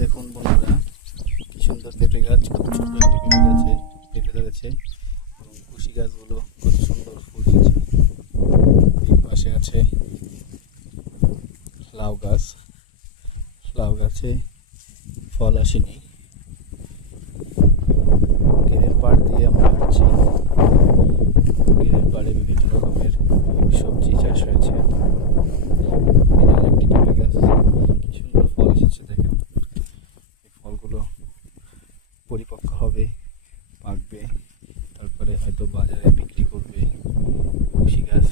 দেখুন বন্ধুরা, কি সুন্দর পেঁপে গাছ, কত ছোট্ট একটি পেঁপে গাছে পেঁপে ধরেছে এবং কুশি গাছগুলো কত সুন্দর ফুল এসেছে। এর পাশে আছে লাউ গাছ, লাউ গাছে ফল আসেনি। গেরের পাড় দিয়ে আমরা হাঁটছি। গেরের পাড়ে বিভিন্ন রকমের সবজি চাষ হয়েছে। একটি পেঁপে গাছ, কি সুন্দর ফল এসেছে দেখেন। এই ফলগুলো পরিপক্ক হবে, পাকবে, তারপরে হয়তো বাজারে বিক্রি করবে। কুশি গাছ,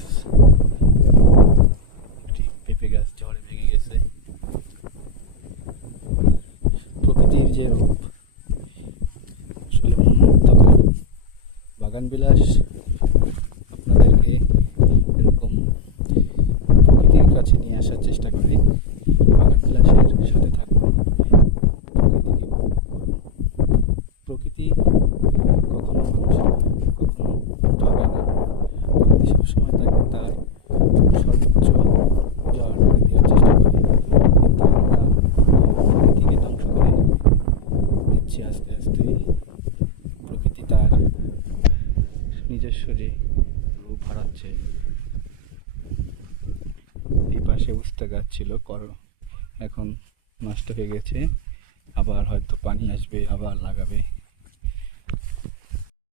একটি পেঁপে গাছ ঝড়ে ভেঙে গেছে। প্রকৃতির যে রূপ আসলে মনোমুগ্ধকর। বাগান বিলাস আপনাদেরকে এরকম প্রকৃতির কাছে নিয়ে আসার চেষ্টা করি। বাগান বিলাসের সাথে থাকুন, প্রকৃতিকে উপভোগ করুন। প্রকৃতি কখনো কখনো ঠকে না। প্রকৃতি সবসময় তাকে তার সর্বোচ্চ জল দেওয়ার চেষ্টা করে, কিন্তু আমরা প্রকৃতিকে ধ্বংস করে দিচ্ছি আস্তে আস্তে। প্রকৃতি তার নিজস্ব যে রূপ হারাচ্ছে। এই পাশে উস্তা গাছ ছিল, এখন নষ্ট হয়ে গেছে। আবার হয়তো পানি আসবে, আবার লাগাবে।